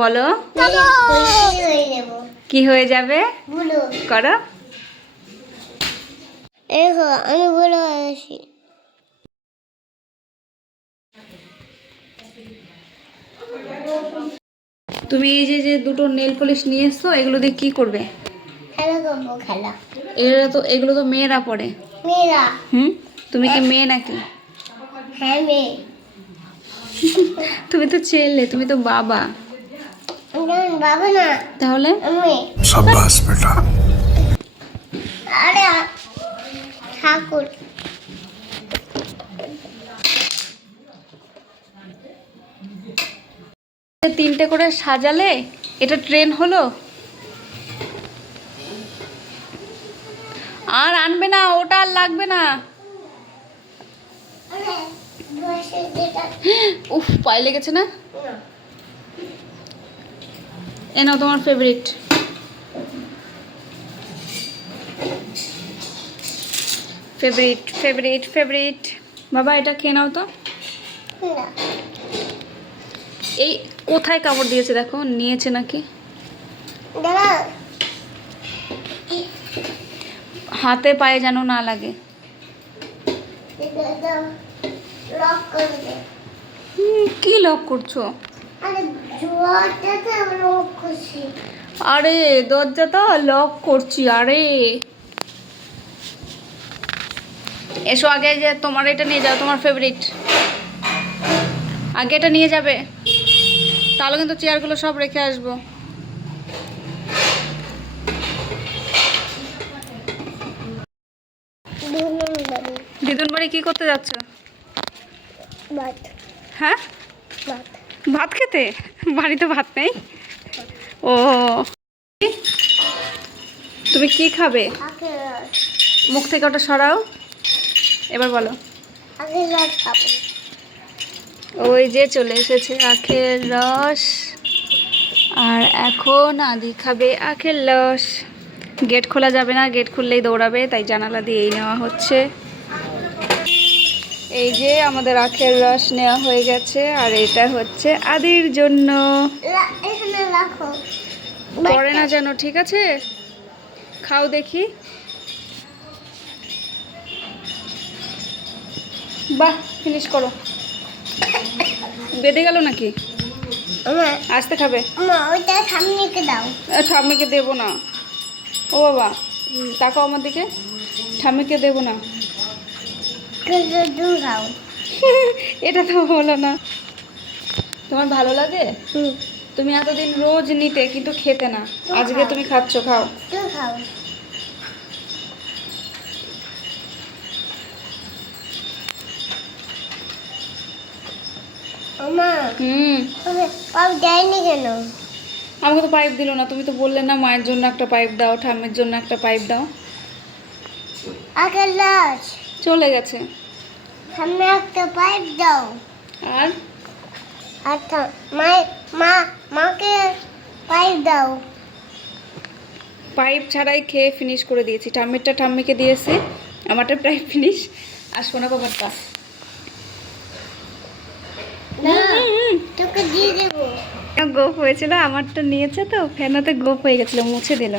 বলো। কি হয়ে যাবে? করো। আমি বুলো হয়েছি তুমি এই যে যে দুটো নেল পলিশ নিয়ে এসছো এগুলো দিয়ে কি করবে? খেলা এগুলো তো এগুলো তো মেয়েরা পড়ে মেয়েরা। হুম? তুমি কি মেয়ে নাকি? হ্যাঁ মেয়ে। তুমি তো ছেলে তুমি তো বাবা। বাবা না। তাহলে? আরে ঠাকুর। তিনটে করে সাজালে এটা ট্রেন হলো? আর আনবে না ওটা আর লাগবে না। উফ পায়ে লেগেছে না? এ নাও তোমার ফেভারিট ফেভারিট ফেভারিট ফেভারিট বাবা এটা খেয়ে নাও তো। এই কোথায় কাপড় দিয়েছে দেখো নিয়েছে নাকি? হাতে পায়ে যেন না লাগে। লক করে দে হুম, কি লক করছ? আরে দরজাটা লক করছি। আরে এসো আগে যে তোমার এটা নিয়ে যাও তোমার ফেভারিট আগে এটা নিয়ে যাবে। তাহলে কিন্তু চেয়ারগুলো সব রেখে আসব। দিদুন বাড়ি কি করতে যাচ্ছ? হ্যাঁ? ভাত। খেতে? বাড়িতে ভাত নেই? ও। তুমি কি খাবে? মুখ থেকে ওটা সরাও। এবার বলো। ওই যে চলে এসেছে আখের রস। আর এখন আদি খাবে আখের রস। গেট খোলা যাবে না গেট খুললেই দৌড়াবে তাই জানালা দিয়েই নেওয়া হচ্ছে। এই যে আমাদের আখের রস নেওয়া হয়ে গেছে আর এটা হচ্ছে আদির জন্য। পড়ে না যেন ঠিক আছে? খাও দেখি। বাহ ফিনিশ করো। বেঁধে গেল নাকি? আসতে খাবে। ঠাম্মিকে দেবো না। ও বাবা তাকাও আমার দিকে। ঠাম্মিকে দেবো না। এটা তো হলো না। তোমার ভালো লাগে? তুমি এতদিন রোজ নিতে কিন্তু খেতে না। আজকে তুমি খাচ্ছ খাও। খাও। আমাকে তো পাইপ দিল না। তুমি তো বললে না মায়ের জন্য একটা পাইপ দাও ঠাম্মির জন্য একটা পাইপ দাও। চলে গেছে। সামনে একটা পাইপ দাও। আর? আচ্ছা মায়ের মা মাকে পাইপ দাও। পাইপ ছাড়াই খেয়ে ফিনিশ করে দিয়েছি। ঠাম্মিরটা ঠাম্মিকে দিয়েছি। আমারটা প্রায় ফিনিশ আর সোনা বাবারটা গোপ হয়েছিল আমারটা নিয়েছে তো ফেনাতে গোপ হয়ে গেছিল মুছে দিল।